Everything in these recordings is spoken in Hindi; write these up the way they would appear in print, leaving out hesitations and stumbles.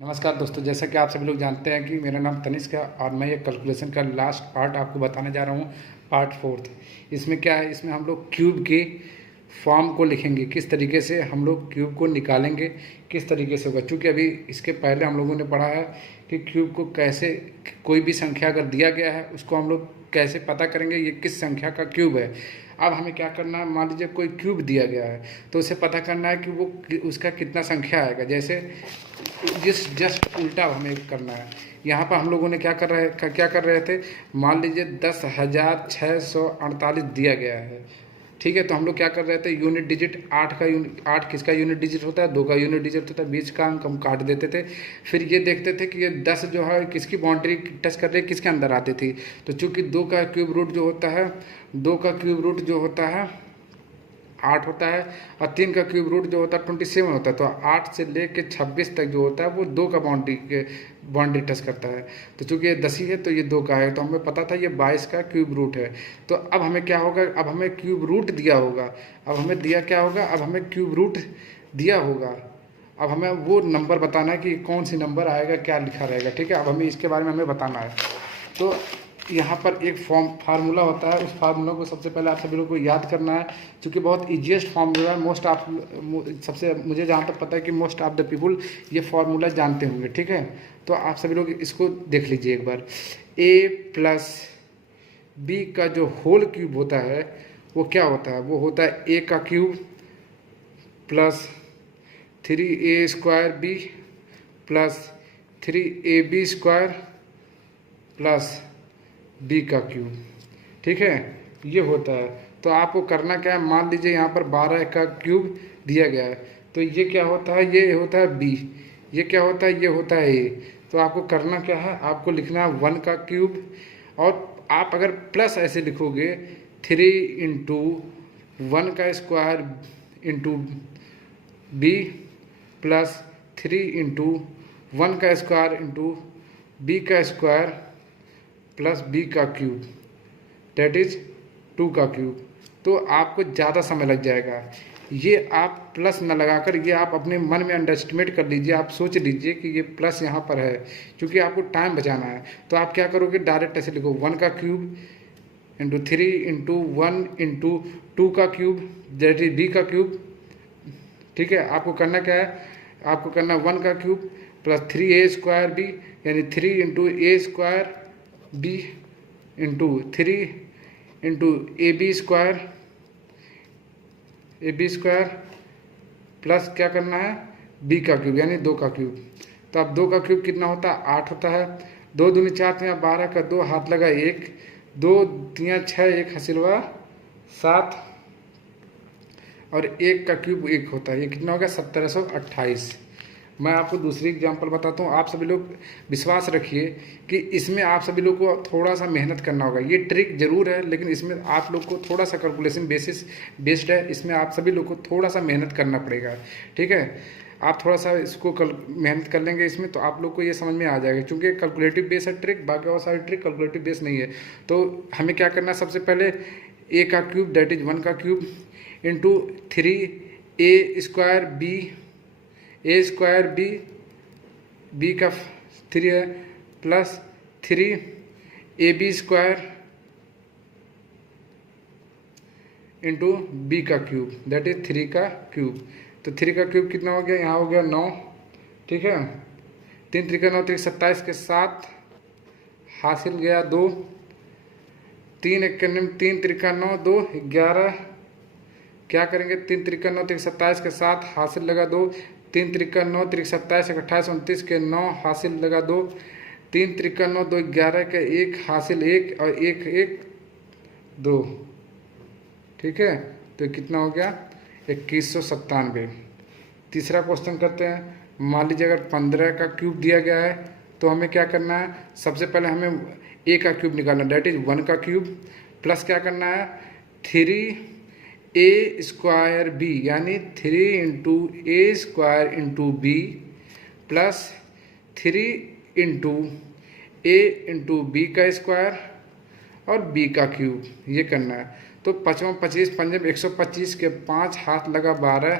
नमस्कार दोस्तों, जैसा कि आप सभी लोग जानते हैं कि मेरा नाम तनिष्क है और मैं ये कैलकुलेशन का लास्ट पार्ट आपको बताने जा रहा हूँ, पार्ट फोर्थ। इसमें क्या है, इसमें हम लोग क्यूब के फॉर्म को लिखेंगे, किस तरीके से हम लोग क्यूब को निकालेंगे, किस तरीके से होगा। चूँकि अभी इसके पहले हम लोगों ने पढ़ा है कि क्यूब को कैसे, कोई भी संख्या अगर दिया गया है उसको हम लोग कैसे पता करेंगे ये किस संख्या का क्यूब है। अब हमें क्या करना है, मान लीजिए कोई क्यूब दिया गया है तो उसे पता करना है कि वो उसका कितना संख्या आएगा। जैसे जिस जस्ट उल्टा हमें करना है। यहाँ पर हम लोगों ने क्या कर रहे थे, मान लीजिए 10,648 दिया गया है, ठीक है। तो हम लोग क्या कर रहे थे, यूनिट डिजिट 8 किसका यूनिट डिजिट होता है, 2 का यूनिट डिजिट होता है, बीच का अंक हम काट देते थे। फिर ये देखते थे कि ये 10 जो है किसकी बाउंड्री टच कर रही है, किसके अंदर आती थी। तो चूंकि 2 का क्यूब रूट जो होता है, 2 का क्यूब रूट जो होता है 8 होता है और 3 का क्यूब रूट जो होता है 27 होता है। तो 8 से लेके 26 तक जो होता है वो 2 का बाउंड्री टच करता है। तो चूंकि ये 10 ही है तो ये 2 का है, तो हमें पता था ये 22 का क्यूब रूट है। तो अब हमें क्या होगा, अब हमें क्यूब रूट दिया होगा। अब हमें दिया क्या होगा, अब हमें क्यूब रूट दिया होगा। अब हमें वो नंबर बताना है कि कौन सी नंबर आएगा, क्या लिखा रहेगा, ठीक है। अब हमें इसके बारे में हमें बताना है। तो यहाँ पर एक फार्मूला होता है, उस फार्मूला को सबसे पहले आप सभी लोगों को याद करना है, क्योंकि बहुत ईजीएस्ट फार्मूला है। सबसे मुझे जहाँ तक पता है कि मोस्ट ऑफ द पीपुल ये फार्मूला जानते होंगे, ठीक है। तो आप सभी लोग इसको देख लीजिए एक बार। a प्लस बी का जो होल क्यूब होता है वो क्या होता है, वो होता है a का cube plus 3a² b plus 3ab² plus b का क्यूब, ठीक है, ये होता है। तो आपको करना क्या है, मान लीजिए यहाँ पर 12 का क्यूब दिया गया है, तो ये क्या होता है, ये होता है बी, ये क्या होता है, ये होता है ए। तो आपको करना क्या है, आपको लिखना है 1 का क्यूब। और आप अगर प्लस ऐसे लिखोगे 3 इंटू 1 का square into b plus 3 into 1 का स्क्वायर इंटू बी का स्क्वायर प्लस बी का क्यूब, डेट इज 2 का क्यूब। तो आपको ज़्यादा समय लग जाएगा। ये आप प्लस न लगाकर ये आप अपने मन में अंडरस्टिमेट कर लीजिए, आप सोच लीजिए कि ये प्लस यहाँ पर है, क्योंकि आपको टाइम बचाना है। तो आप क्या करोगे, डायरेक्ट ऐसे लिखो 1 का क्यूब इंटू 3 इंटू 1 इंटू 2 का क्यूब, डेट इज बी का क्यूब, ठीक है। आपको करना क्या है, आपको करना 1 का क्यूब प्लस 3a² बी, यानी 3 into a² b into 3 into ab² plus क्या करना है, बी का क्यूब यानी 2 का क्यूब। तो अब 2 का क्यूब कितना होता है, 8 होता है। 2 दूनी 4, 12 का 2 हाथ लगा 1, 2 3 6, 1 हसीलवा 7 और 1 का क्यूब 1 होता है। ये कितना होगा, 1728। मैं आपको दूसरी एग्जांपल बताता हूँ, आप सभी लोग विश्वास रखिए कि इसमें आप सभी लोग को थोड़ा सा मेहनत करना होगा। ये ट्रिक जरूर है, लेकिन इसमें आप लोग को थोड़ा सा कैलकुलेशन बेस्ड है, इसमें आप सभी लोग को थोड़ा सा मेहनत करना पड़ेगा, ठीक है। आप थोड़ा सा इसको मेहनत कर लेंगे इसमें, तो आप लोग को ये समझ में आ जाएगा, क्योंकि कैलकुलेटिव बेस है ट्रिक, बाकी और सारी ट्रिक कैलकुलेटिव बेस नहीं है। तो हमें क्या करना है, सबसे पहले a का क्यूब दैट इज 1 का cube into 3a² b, a² B का 3 है प्लस 3ab² इंटू बी का क्यूब दैट इज 3 का क्यूब। तो 3 का क्यूब कितना हो गया, यहाँ हो गया 9, ठीक है। 3 त्रिका 9, 3 27 के 7 हासिल गया 2, 3 त्रिका 9, 2 11। क्या करेंगे, 3 त्रिका 9, 3 27 के 7 हासिल लगा 2, 3 त्रिका 9, 3 27 28 29 के 9 हासिल लगा 2, 3 त्रिका 9, 2 11 के 1 हासिल 1 और 1 1 2, ठीक है। तो कितना हो गया, 2197। तीसरा क्वेश्चन करते हैं। मान लीजिए अगर 15 का क्यूब दिया गया है तो हमें क्या करना है, सबसे पहले हमें a का क्यूब निकालना, डेट इज 1 का क्यूब प्लस क्या करना है 3a² b, यानी 3 into a² into b plus 3 into a into b का स्क्वायर और b का क्यूब, ये करना है। तो 5 25 पंजे 125 के 5 हाथ लगा 12,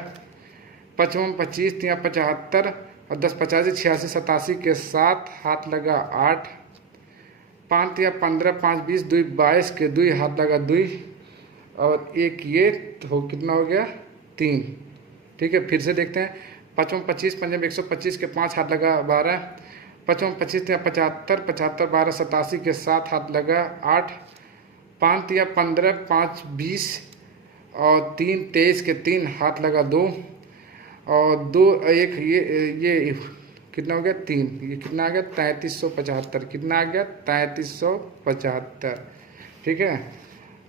55 25 3 75 और 10 85 86 87 के 7 हाथ लगा 8, 5 या 15 5 20 2 22 के 2 हाथ लगा 2 और एक ये तो कितना हो गया 3। ठीक है, फिर से देखते हैं। 5 25 5 125 के 5 हाथ लगा 12, 5 25 या 75 75 12 87 के 7 हाथ लगा 8, 5 या 15 5 20 और 3 23 के 3 हाथ लगा 2 और 2 1 ये कितना हो गया 3, ये कितना आ गया 3375। कितना आ गया 3375। ठीक है,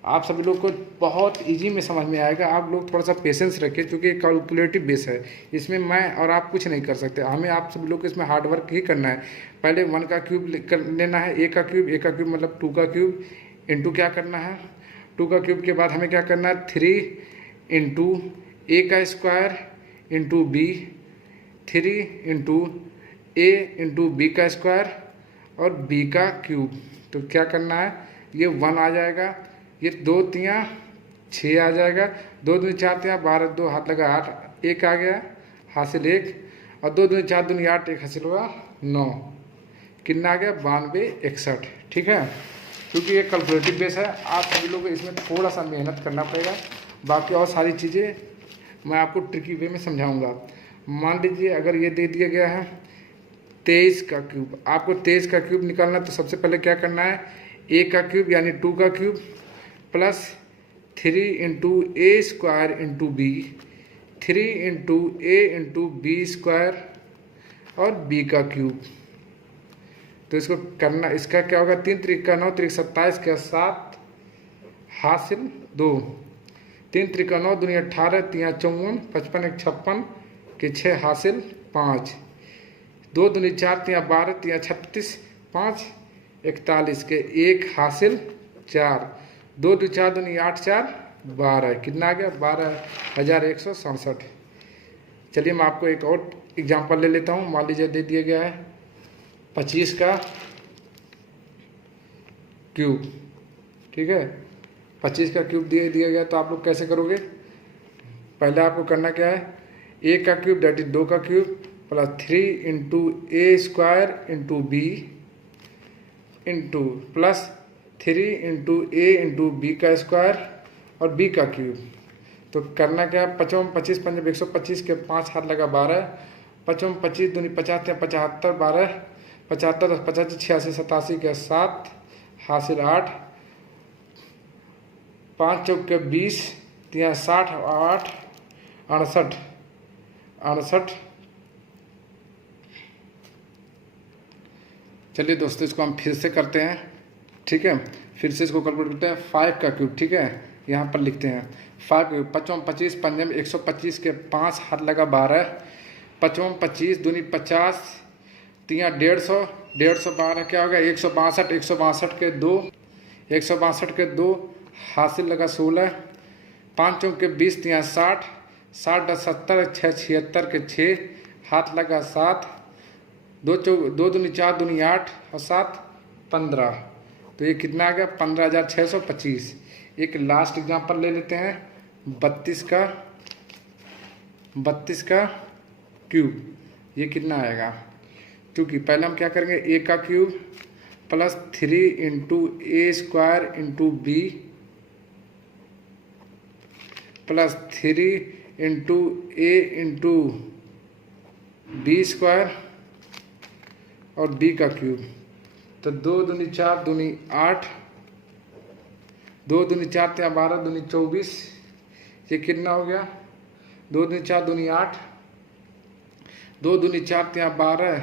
आप सभी लोग को बहुत इजी में समझ में आएगा। आप लोग थोड़ा सा पेशेंस रखें क्योंकि कैलकुलेटिव बेस है, इसमें मैं और आप कुछ नहीं कर सकते। हमें आप सभी लोग को इसमें हार्डवर्क ही करना है। पहले 1 का क्यूब कर लेना है, a का क्यूब मतलब 2 का क्यूब इंटू क्या करना है 2 का क्यूब के बाद हमें क्या करना है 3 इंटू a का square into b, 3 into a into b का स्क्वायर और b का क्यूब। तो क्या करना है, ये 1 आ जाएगा, ये 2 3 6 आ जाएगा, 2 2 4 3 12 2 हाथ लगा 8 1 आ गया हासिल 1 और 2 2 4 2 8 1 हासिल हुआ 9। कितना आ गया 92 61। ठीक है, क्योंकि ये कैलकुलेटिव बेस है, आप सभी लोगों को इसमें थोड़ा सा मेहनत करना पड़ेगा। बाकी और सारी चीज़ें मैं आपको ट्रिकी वे में समझाऊंगा। मान लीजिए अगर ये दे दिया गया है 23 का क्यूब, आपको 23 का क्यूब निकालना, तो सबसे पहले क्या करना है a का क्यूब यानी 2 का cube plus 3 into a square into B, 3 into a into b square और b का क्यूब। तो इसको करना, इसका क्या होगा 3 3 का 9 3 27 के 7 हासिल 2, 3 3 का 9 2 18 3 54 55 1 56 के 6 हासिल 5, 2 2 4 3 12 3 36 5 41 के 1 हासिल 4, 2 2 4 2 8 4 12। कितना आ गया 12,167। चलिए मैं आपको एक और एग्जांपल ले लेता हूँ। मान लीजिए दे दिया गया है 25 का क्यूब। ठीक है, 25 का क्यूब दे दिया गया, तो आप लोग कैसे करोगे, पहले आपको करना क्या है a का क्यूब दैट इज 2 का cube plus 3 into a square into b into plus 3 into a into b का स्क्वायर और b का क्यूब। तो करना क्या है 5 25 5 125 के 5 हाथ लगा 12, 5 25 दूनी 50 75 12 75 85 86 87 के 7 हासिल 8, 5 चौक के 20 3 60 8 68 68। चलिए दोस्तों इसको हम फिर से करते हैं। ठीक है, फिर से इसको कैलकुलेट करते हैं। 5 का क्यूब, ठीक है, यहाँ पर लिखते हैं 5 क्यूब 5 25 5 125 के 5 हाथ लगा 12, 5 25 दूनी 50 3 150 150 12 क्या होगा 162 162 के 2 162 के 2 हासिल लगा 16, 5 चौक के 20 3 60 60 70 6 76 के 6 हाथ लगा 7, 2 दूनी 4 दूनी 8 और 7 15। तो ये कितना आ गया 15,625। एक लास्ट एग्जांपल ले लेते हैं 32 का क्यूब। ये कितना आएगा, क्योंकि पहले हम क्या करेंगे a का cube plus 3 into a square into b plus 3 into a into b square और b का क्यूब। तो 2 दूनी 4 दूनी 8, 2 दूनी 4 3 12 दूनी 24। ये कितना हो गया 2 दूनी 4 दूनी 8, 2 दूनी 4 3 12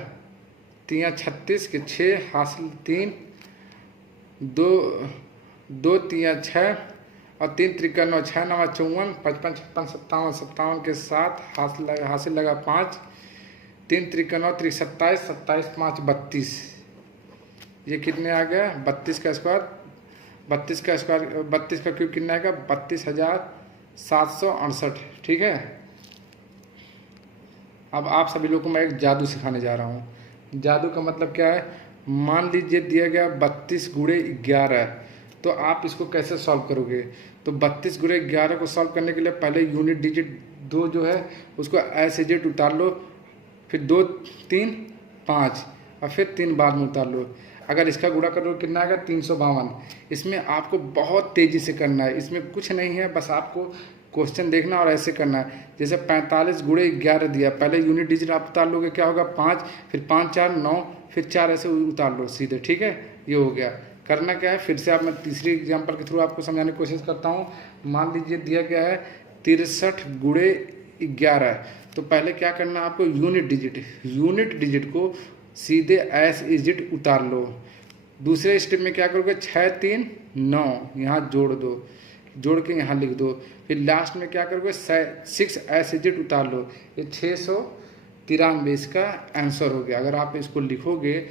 3 36 के 6 हासिल 3, 2 2 3 6 और 3 3 9 6 9 54 55 56 57 57 के 7 हासिल लगा 5, 3 3 9 3 27 27 5 32। ये कितने आ गया 32 का स्क्वायर 32 का क्यूब कितना आएगा 32,768। ठीक है, अब आप सभी लोगों को मैं एक जादू सिखाने जा रहा हूँ। जादू का मतलब क्या है, मान लीजिए दिया गया 32 गुणे 11, तो आप इसको कैसे सॉल्व करोगे। तो 32 गुणे 11 को सॉल्व करने के लिए पहले यूनिट डिजिट 2 जो है उसको एज इट उतार लो फिर 2 3 5 और फिर 3 बाद में उतार लो। अगर इसका गुणा करो कितना आएगा 352। इसमें आपको बहुत तेज़ी से करना है, इसमें कुछ नहीं है, बस आपको क्वेश्चन देखना और ऐसे करना है। जैसे 45 गुणे 11 दिया, पहले यूनिट डिजिट आप उतार लोगे, क्या होगा 5, फिर 5 4 9, फिर 4 ऐसे उतार लो सीधे, ठीक है। ये हो गया। करना क्या है, फिर से आप मैं तीसरी एग्जाम्पल के थ्रू आपको समझाने की कोशिश करता हूँ। मान लीजिए दिया गया है 63 गुणे 11, तो पहले क्या करना है आपको, यूनिट डिजिट को सीधे एस इजिट उतार लो। दूसरे स्टेप में क्या करोगे, 6 3 9 यहाँ जोड़ दो, जोड़ के यहाँ लिख दो। फिर लास्ट में क्या करोगे, 6 एस इजिट उतार लो। ये 693 इसका आंसर हो गया। अगर आप इसको लिखोगे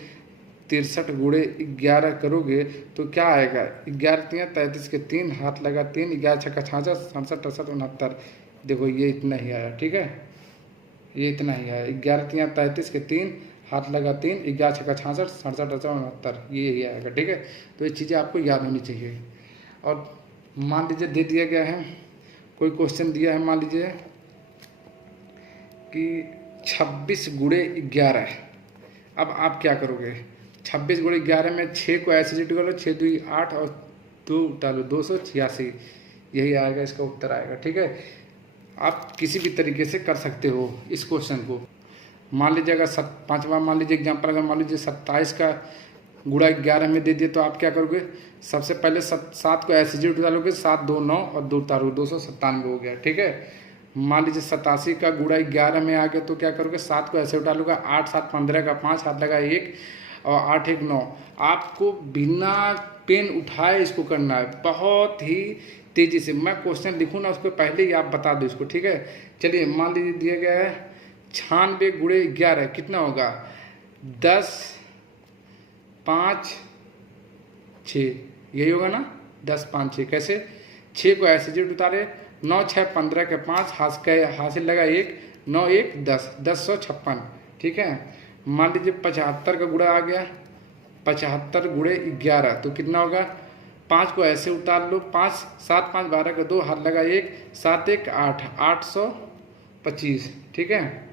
63 गुणे 11 करोगे तो क्या आएगा, 11 3 33 के 3, हाथ लगा 3, 11 6 66 67 68 69। देखो ये इतना ही आया, ठीक है, ये इतना ही आया। 11 3 33 के 3, हाथ लगा 3, 11 6 66 67 68 69, ये ही आएगा, ठीक है। तो ये चीज़ें आपको याद होनी चाहिए। और मान लीजिए दे दिया गया है, कोई क्वेश्चन दिया है, मान लीजिए कि 26 गुणे 11। अब आप क्या करोगे, 26 गुणे 11 में 6 को ऐसे जिट कर लो, 6 2 8 और 2 डालो, 286, यही आएगा, इसका उत्तर आएगा, ठीक है। आप किसी भी तरीके से कर सकते हो इस क्वेश्चन को। मान लीजिए अगर पाँचवा मान लीजिए एग्जाम्पल, अगर मान लीजिए 27 का गुणा 11 में दे दिए, तो आप क्या करोगे, सबसे पहले 7 को ऐसे जिट डालोगे, 7 2 9 और 2 उतारोगे, 297 हो गया, ठीक है। मान लीजिए 87 का गुणा 11 में आ गया, तो क्या करोगे, 7 को ऐसे उठालोगे, 8 7 15 का 5, हाथ लगा 1 और 8 1 9। आपको बिना पेन उठाए इसको करना है, बहुत ही तेज़ी से। मैं क्वेश्चन लिखूँ ना उसको पहले ही आप बता दो इसको, ठीक है। चलिए मान लीजिए दिया गया है 96 गुणे 11 कितना होगा, 10 5 6, यही होगा ना, 10 5 6। कैसे, 6 को ऐसे जिट उतारे, 9 6 15 के 5, हासिल लगा 1, 9 1 10, 1056, ठीक है। मान लीजिए 75 का गुणा आ गया, 75 गुणे 11 तो कितना होगा, 5 को ऐसे उतार लो, 5 7 5 12 का 2, हाथ लगा 1, 7 1 8, 825, ठीक है।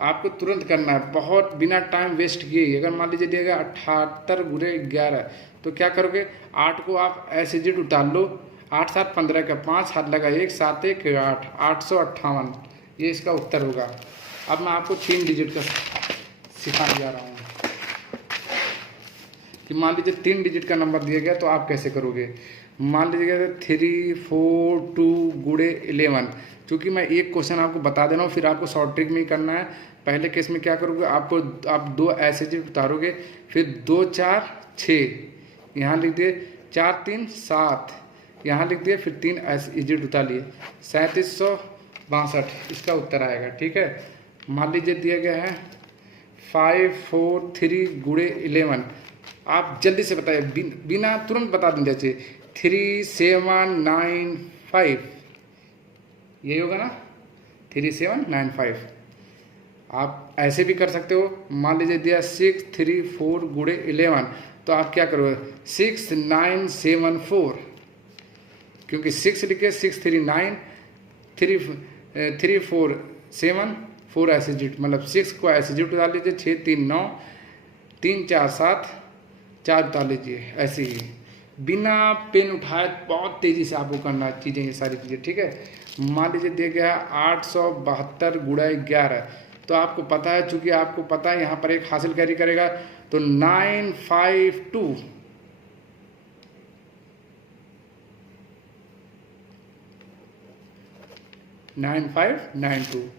आपको तुरंत करना है, बहुत बिना टाइम वेस्ट किए। अगर मान लीजिए दिएगा 78 गुणे 11, तो क्या करोगे, 8 को आप ऐसे जिट उतार लो, 8 7 15 का 5, हाथ लगा 1, 7 1 8, 858, ये इसका उत्तर होगा। अब मैं आपको 3 डिजिट का सिखाने जा रहा हूँ कि मान लीजिए 3 डिजिट का नंबर दिया गया, तो आप कैसे करोगे। मान लीजिएगा 3 4 2 गुणे 11। चूँकि मैं एक क्वेश्चन आपको बता दे रहा हूँ, फिर आपको शॉर्ट ट्रिक में ही करना है। पहले केस में क्या करोगे, आप 2 ऐसे जिट उतारोगे, फिर 2 4 6 यहाँ लिख दिए, 4 3 7 यहाँ लिख दिए, फिर 3 ऐसे जिट उतार लिए, 3762 इसका उत्तर आएगा, ठीक है। मान लीजिए दिया गया है 5 4 3 गुणे 11। आप जल्दी से बताइए, बिना तुरंत बता दें, जैसे 3 7 9 5, यही होगा ना, 3 7 9 5। आप ऐसे भी कर सकते हो। मान लीजिए दिया 6 3 4 गुणे 11, तो आप क्या करोगे, 6 9 7 4, क्योंकि 6 लिखे, 6 3 9 3 4 7 4 ऐसे जिट, मतलब 6 को ऐसे जिट डाल लीजिए, 6 3 9 3 4 7 4 उतार लीजिए, ऐसे ही बिना पेन उठाए बहुत तेज़ी से आपको करना चीज़ें, ये सारी चीज़ें, ठीक है। मान लीजिए दिया गया 872 गुणा 11, तो आपको पता है, चूंकि आपको पता है यहाँ पर एक हासिल कैरी करेगा, तो 952 9592।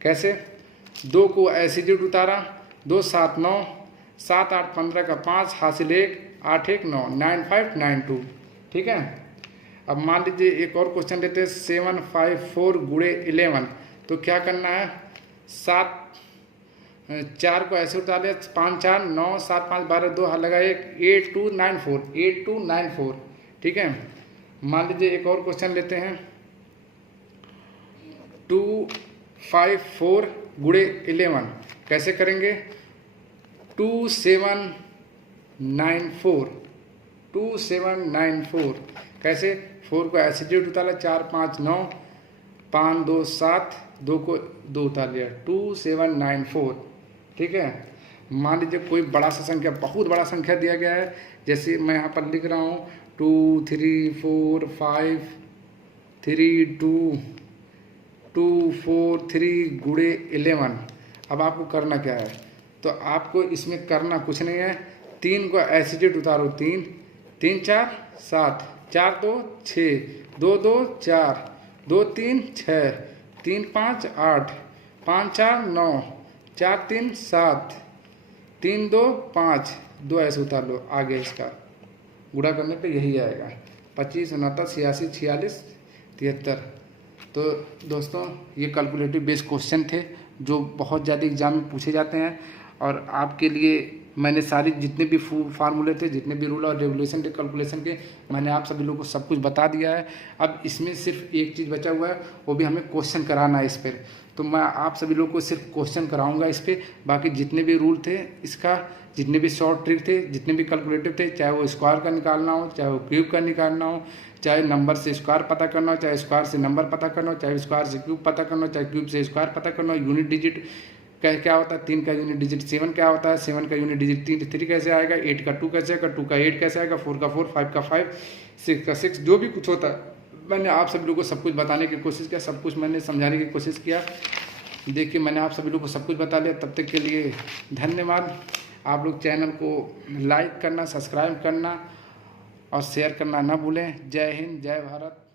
कैसे, 2 को ऐसे जिट उतारा, 2 7 9 7 8 15 का 5, हासिल 1 8 1 9, 9592, ठीक है। अब मान लीजिए एक और क्वेश्चन लेते हैं 754 गुणे 11, तो क्या करना है, 4 को ऐसे उतार लिया, 5 4 9 7 5 12 2, हाथ लगा 1, 8294, ठीक है। मान लीजिए एक और क्वेश्चन लेते हैं 254 गुणे 11, कैसे करेंगे, 2794, कैसे, 4 को ऐसे जिट उतारा, 4 5 9 5 2 7 2 को 2 उतार लिया, 2794। ठीक है, मान लीजिए कोई बड़ा सा संख्या, बहुत बड़ा संख्या दिया गया है, जैसे मैं यहाँ पर लिख रहा हूँ 2 3 4 5 3 2 2 4 3 गुणे 11। अब आपको करना क्या है, तो आपको इसमें करना कुछ नहीं है, 3 को एसिडेट उतारो, 3 3 4 7, 4 2 6, 2 2 4, 2 3 6, 3 5 8, 5 4 9, 4 3 7, 3 2 5, 2 ऐसे उतार लो। आगे इसका गुणा करने पे यही आएगा, 25 69 86 46 73। तो दोस्तों ये कैलकुलेटिव बेस्ड क्वेश्चन थे जो बहुत ज़्यादा एग्जाम में पूछे जाते हैं, और आपके लिए मैंने सारी जितने भी फार्मूले थे, जितने भी रूल और रेगुलेशन थे कैलकुलेशन के, मैंने आप सभी लोगों को सब कुछ बता दिया है। अब इसमें सिर्फ एक चीज़ बचा हुआ है, वो भी हमें क्वेश्चन कराना है इस पर। तो मैं आप सभी लोगों को सिर्फ क्वेश्चन कराऊंगा इस पर। बाकी जितने भी रूल थे इसका, जितने भी शॉर्ट ट्रिक थे, जितने भी कैलकुलेटिव थे, चाहे वो स्क्वायर का निकालना हो, चाहे वो क्यूब का निकालना हो, चाहे नंबर से स्क्वायर पता करना हो, चाहे स्क्वायर से नंबर पता करना हो, चाहे स्क्वायर से क्यूब पता करना हो, चाहे क्यूब से स्क्वायर पता करना हो, यूनिट डिजिट क्या होता है, 3 का यूनिट डिजिट 7 क्या होता है, 7 का यूनिट डिजिट 3 कैसे आएगा, 8 का 2 कैसे आएगा, 2 का 8 कैसे आएगा, 4 का 4, 5 का 5, 6 का 6, जो भी कुछ होता है मैंने आप सभी लोगों को सब कुछ बताने की कोशिश किया, सब कुछ मैंने समझाने की कोशिश किया। देखिए मैंने आप सभी लोगों को सब कुछ बता दिया। तब तक के लिए धन्यवाद। आप लोग चैनल को लाइक करना, सब्सक्राइब करना और शेयर करना ना भूलें। जय हिंद, जय भारत।